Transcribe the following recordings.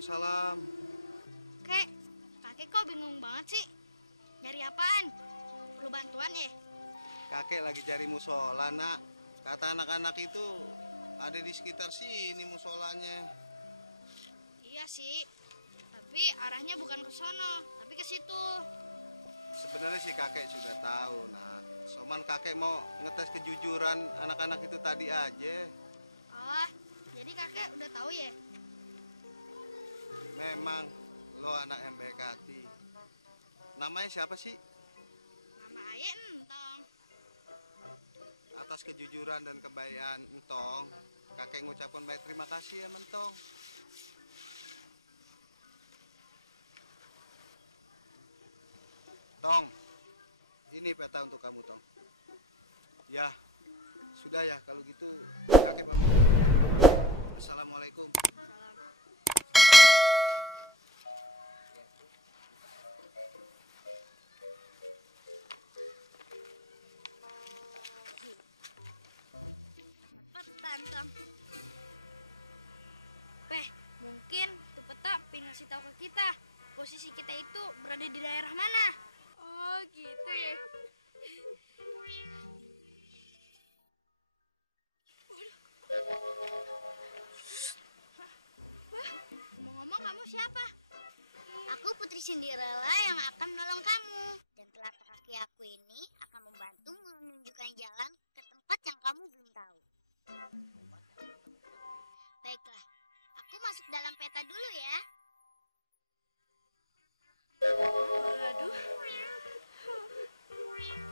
Waalaikumsalam. Kakek kok bingung banget sih? Nyari apaan? Perlu bantuan ya? Kakek lagi cari musola, Nak. Kata anak-anak itu ada di sekitar sini musolanya. Iya sih, tapi arahnya bukan ke sono, tapi ke situ. Sebenarnya sih kakek sudah tahu, Nak. Cuman kakek mau ngetes kejujuran anak-anak itu tadi aja. Oh, jadi kakek udah tahu ya? Memang lo anak yang baik hati. Namanya siapa sih? Nama ayah entong. Atas kejujuran dan kebaikan Entong, kakek ngucapkan baik terima kasih ya Mentong. Tong, ini peta untuk kamu Tong. Ya, sudah ya kalau gitu kakek pamit. Assalamualaikum. Peta entong. Mungkin tuh peta pengen ngasih tahu ke kita posisi kita itu berada di daerah mana. Oh, gitu ya. Ngomong-ngomong kamu siapa? Aku Putri Cinderella yang akan menolong kamu. Dan telapak kaki aku ini akan membantu menunjukkan jalan ke tempat yang kamu belum tahu. Baiklah, aku masuk dalam peta dulu ya. Aduh.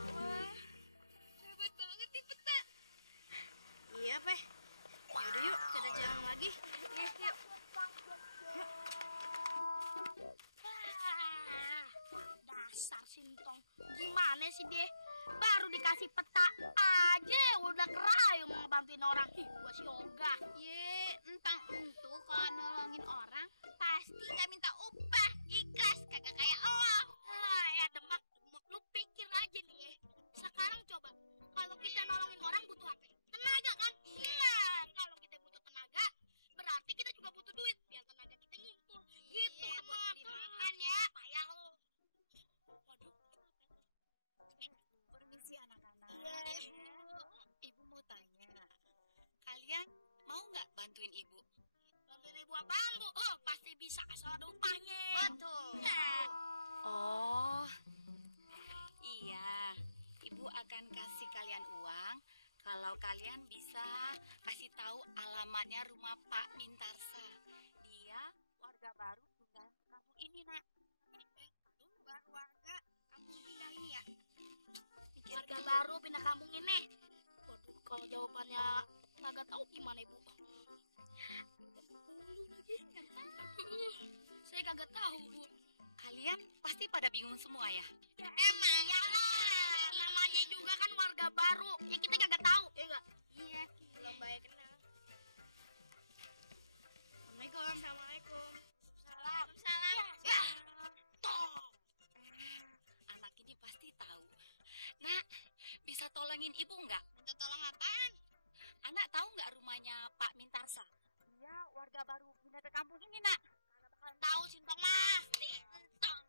Wah, hebat banget nih peta. Iya, Peh. Yaudah yuk, kita jalan lagi. Yuk. Dasar Sintong, gimana sih dia? Baru dikasih peta aja udah kerayu mau ngebantuin orang. Gua si ogah. Entang entu kalau nolongin orang pasti gak minta upah, ikhlas kagak kayak lo. Ya demak lu pikir aja nih ya. Sekarang coba kalau kita nolongin orang butuh apa? Tenaga kan? Iya. Kalau kita butuh tenaga, berarti kita juga butuh duit biar tenaga kita ngumpul. Gitu demak. Makan ya, payah lu. Waduh. Permisi anak-anak. Iya. Ibu mau tanya, kalian mau nggak bantuin ibu? Bantuin ibu apaan, Bu? Oh, pasti bisa asal ada upahnya. Betul. Oh, iya. Ibu akan kasih kalian uang kalau kalian bisa kasih tahu alamatnya rumah Pak Mintarsa. Dia warga baru pindah ke kampung ini, Nak. Baru warga kampung pindah ini ya? Warga baru pindah kampung ini. Waduh, kalau jawabannya kagak tahu gimana, Ibu? Saya kagak tahu, Bu. Kalian pasti pada bingung semua ya? Ya emang ya lah, namanya juga kan warga baru. Ya kita kagak tahu, ya enggak? Iya, belum banyak kenal. Assalamualaikum. Salam. Ya. Toh. Anak ini pasti tahu. Nak, bisa tolongin ibu nggak? Minta tolong apaan? Anak tahu nggak rumahnya Pak Mintarsa? Dia warga baru pindah ke kampung ini, Nak. Tahu Sintong mah. Sintong.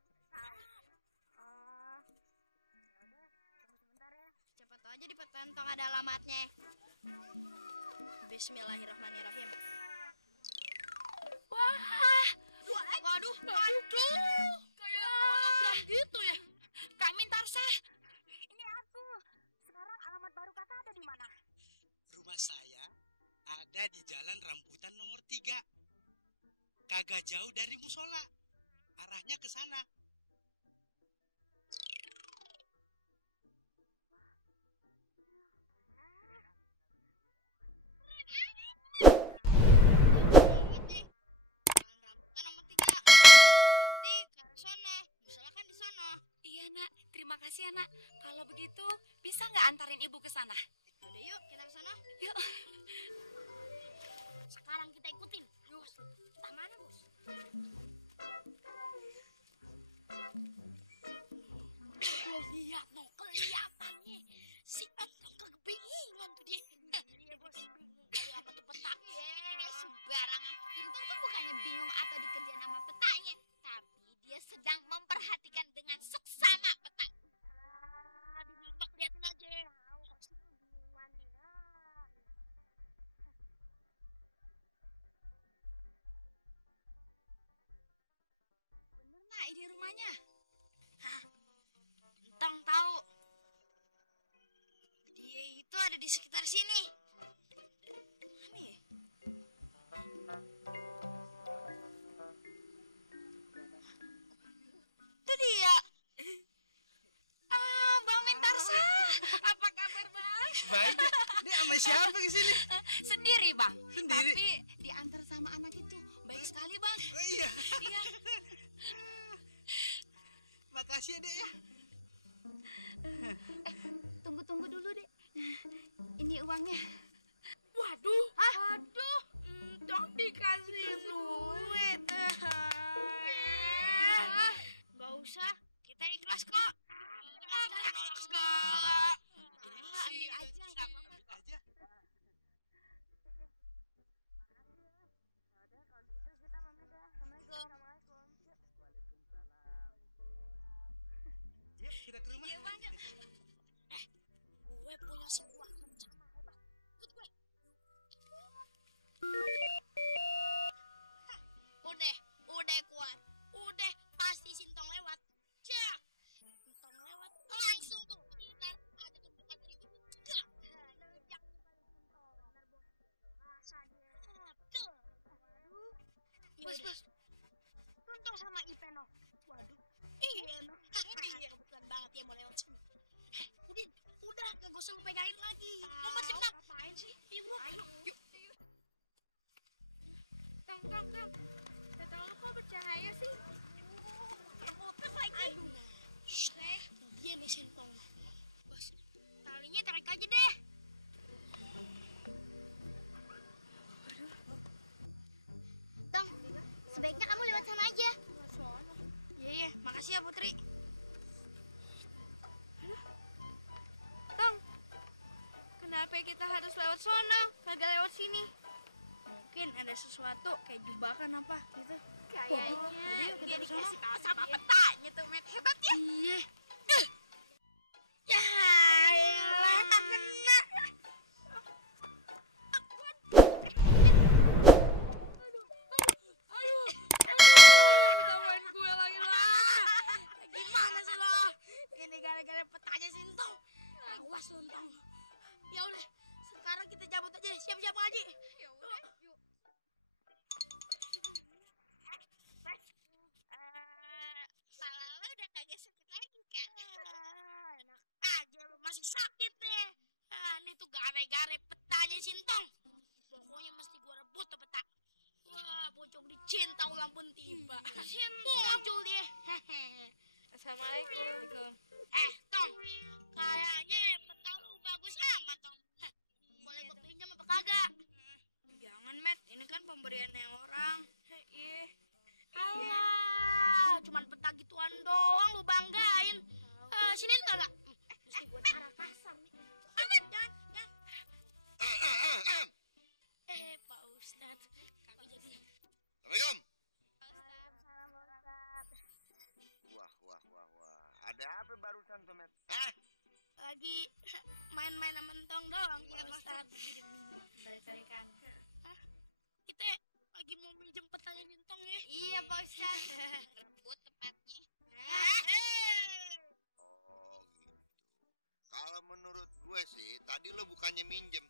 Siapa tahu aja di petantong ada alamatnya. Bismillahirrahmanirrahim. Waduh. Kayak hologram gitu ya. Kak Mintarsa, ini aku. Sekarang alamat baru kakak ada di mana? Rumah saya ada di Jalan Rambutan nomor 3. Kagak jauh dari musola. Arahnya ke sana. Iya, Nak. Terima kasih ya, Nak. Kalau begitu, bisa nggak antarin ibu ke sana? Udah yuk kita ke sana. Yuk. Sekarang kita ikutin. Yuk, kita mana, Bos? petanya? Entong tahu. Dia itu ada di sekitar sini. Mana ya? Itu dia. Bang Mintarsa. Apa kabar, Bang? Baik. Ini sama siapa ke sini? Sendiri, Bang. Sendiri? Tapi diantar sama anak itu. Baik sekali, Bang. Oh, iya. Iya. Makasih ya, Dek ya. Tunggu dulu, Dek. Ini uangnya. Waduh. Waduh. Entong dikasih duit. Gak usah. Kita ikhlas kok. Segala. Ambil aja, nggak apa-apa. Aja. Yuk, kita ke rumah. Iya, Bang. Yuk. Gue punya sebuah rencana hebat. Ikut gue. Udah kuat. Udah pasti Sintong lewat. Jak. Sintong lewat langsung tuh. Ntar ada tumpukan terigu. Jak. Jak. Tuh. Bos. Untung sama Ipeno. Waduh. Iya, no. Iya, kebetulan banget ya mau lewat sini. Udin, udah gak usah lu pegangin lagi. Lompat cepat. Ngapain sih? Ayo, yuk. Tong. Kata lu kok bercahaya sih? Termotek lagi. Shh, dia nih Sintong. Bos, talinya tarik aja deh. Tong, sebaiknya kamu lewat sana aja. Iya, makasih ya Putri. Tong, kenapa kita harus lewat sono? Kagak lewat sini? Mungkin ada sesuatu kayak jebakan apa gitu. Kayaknya dia dikasih tahu sama petanya tuh, Met. Hebat ya? Iya. Ya, elah, tak kena. Ketahuan gue lagi lah. Gimana sih lo? Ini gara-gara petanya Sintong. Awas lo, Tong. Ya udah, sekarang kita cabut aja. Siap-siap ngaji. Ya udah, yuk. Kepala lo udah kagak sakit lagi kan? Enak aja lo masih sakit deh. Ini tuh gare-gare petanya Sintong. Pokoknya mesti gua rebut tuh peta. Wah, pocong dicinta ulang pun tiba. Muncul dia. Assalamualaikum. Tong, kayaknya peta lu bagus amat, Tong. Boleh gua pinjam apa kagak? Jangan, Met. Ini kan pemberian yang orang. Iya. Alah, cuman peta gituan doang lu banggain. Sini enggak? Mesti gua cara kasar nih. Amet, jangan. Pak Ustadz, kagak jadi. Assalamualaikum. Ustadz. Wah. Ada apa barusan tuh, Met? Hah? Lagi main-main sama Entong doang, Pak Ustadz. Tarik-tarikan. Kita lagi mau minjem petanya Entong ya. Iya, Pak Ustadz. Rebut tepatnya. Oh, gitu. Kalau menurut gue sih, tadi lo bukannya minjem.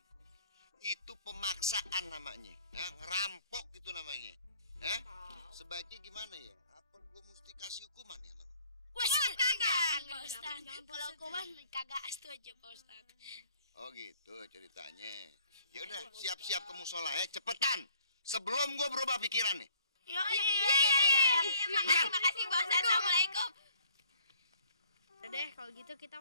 Itu pemaksaan namanya. Nah, ngerampok itu namanya. Hah? Sebaiknya gimana ya? Apa gue mesti kasih hukuman ya? Wah, kagak, Pak Ustadz. Kalau hukuman kagak setuju, Pak Ustadz. Oh gitu ceritanya. Ya udah, siap-siap ke musola ya, cepetan. Sebelum gue berubah pikiran nih. Iya. Makasih, Pak Ustadz. Assalamualaikum. Udah deh, kalau gitu kita